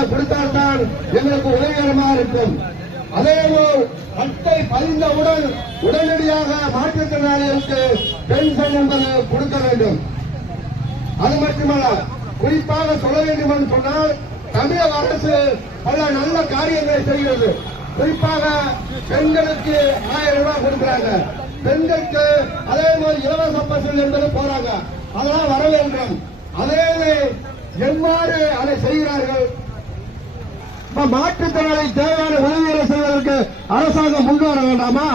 ரூபாய் கொடுத்தால்தான் எங்களுக்கு உதவிகரமாக இருக்கும். அதேபோல் அட்டை பதிந்தவுடன் உடனடியாக மாற்றுத்திறனாளிகளுக்கு பென்ஷன் என்பது கொடுக்க வேண்டும். அது மட்டுமல்ல, குறிப்பாக சொல்ல வேண்டும் என்று சொன்னால் தமிழக அரசு பல நல்ல காரியங்களை செய்கிறது. குறிப்பாக பெண்களுக்கு 1000 ரூபாய் கொடுக்கிறாங்க. பெண்களுக்கு அதே மாதிரி இலவச பஸ்கள் என்பது போறாங்க. அதெல்லாம் வர வேண்டும். அதே எவ்வாறு அதை செய்கிறார்கள்? மாற்றுத்திறனாளி தேவையான உதவிகளை செய்வதற்கு அரசாங்கம் முன்வர வேண்டாமா?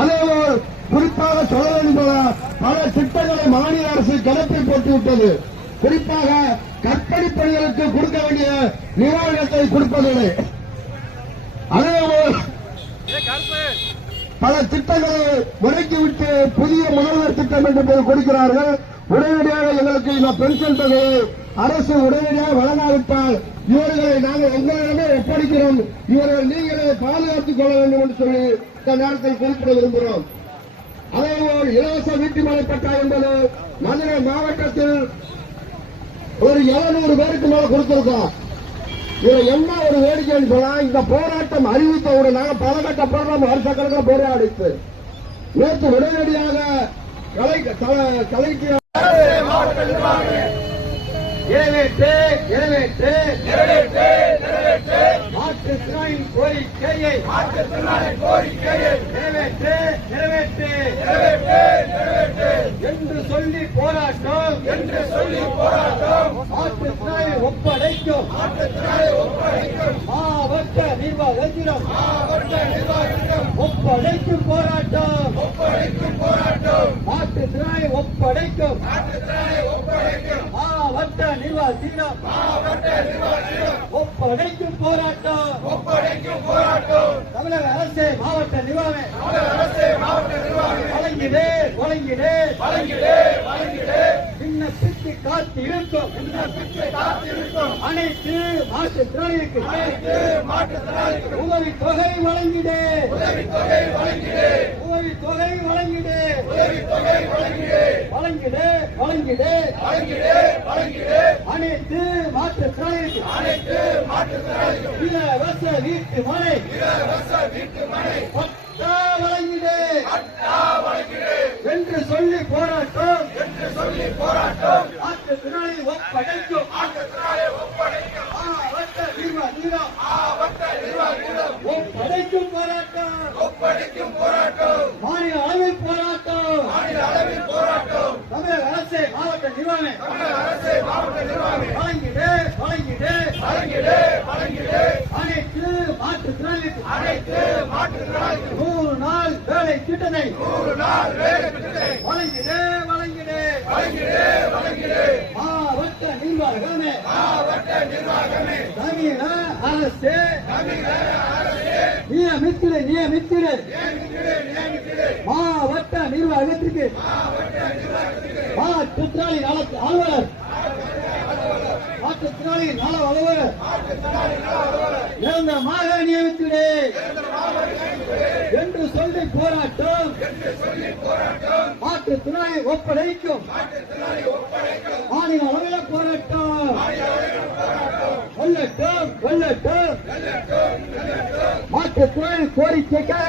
அதேபோல் குறிப்பாக சொல்ல வேண்டும், பல திட்டங்களை மாநில அரசு கிடப்பில் போட்டுவிட்டது. குறிப்பாக கற்பணி பணிகளுக்கு கொடுக்க வேண்டிய நிவாரணத்தை கொடுப்பதில்லை. அதேபோல் பல திட்டங்களை முடக்கிவிட்டு புதிய முதல்வர் திட்டம் என்று கொடுக்கிறார்கள். உடனடியாக எங்களுக்கு இந்த பென்ஷன் தொகையை அரசு உடனடியாக வழங்காவிட்டால் இவர்களை நாங்கள் உங்களிடமே ஒப்படைக்கிறோம், இவர்கள் நீங்களே பாதுகாத்துக் கொள்ள வேண்டும் என்று சொல்லி இந்த நேரத்தில் குறிப்பிட விரும்புகிறோம். அதேபோல் இலவச வீட்டுமனை பட்டா என்பது மதுரை மாவட்டத்தில் ஒரு 700 பேருக்கு மேல கொடுத்திருக்கோம். இதுல என்ன ஒரு வேடிக்கைன்னு சொன்னா, இந்த போராட்டம் அறிவித்தவுடன் நாங்கள் பல கட்ட போராட்டம் வருஷ கணக்கில் போராடித்து நேற்று உடனடியாக கலைக்கு மாற்றுத்திறனாளியின் கோரிக்கையை நிறைவேற்று என்று சொல்லி போராட்டம் மாற்றுத்திறனாளி ஒப்படைக்கும் மாவட்ட நிர்வாகத்திடம் ஒப்படைக்கும் போராட்டம் மாற்றுத்திறனாளி ஒப்படைக்கும் மாவட்ட நிர்வாகத்திடம் ஒப்படைக்கும் போராட்டம் தமிழக அரசு மாவட்ட நிர்வாகம் வழங்கிடு விண்ணப்பித்து காத்திருக்கும் அனைத்து மாற்றுத்திறனாளிகளுக்கு உதவி தொகை வழங்கிடு அனைத்து மாற்றுத்திறனாளிகளுக்கு இலவச வீட்டு மனை பட்டா வழங்கிடு என்று சொல்லி போராட்டம் மாற்றுத்திறனாளி ஒப்படைக்கும் மாவட்ட நிர்வாகம் ஒப்படைக்கும் போராட்டம் மாநில அளவில் போராட்டம் தமிழக அரசு மாவட்ட நிர்வாகம் வழங்கிடு அனைத்து மாற்றுத்திறனாளிகளுக்கு 100 நாள் வேலை திட்டத்தை வழங்கிடு மாவட்ட நிர்வாகமே தமிழக அரசு நியமித்திடு மாவட்ட நிர்வாகத்திற்கு மாற்றுத்திறனாளி நல அலுவலர் நிரந்தரமாக நியமித்திடு என்று சொல்லி போராட்டம் மாற்றுத்திறனாளி ஒப்படைக்கும் மாநில அளவில் போராட்டம் வெல்லட்டும் மாற்றுத்திறனாளி கோரிக்கைக்கு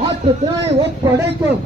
மாற்றுத்திறனாளி ஒப்படைக்கும்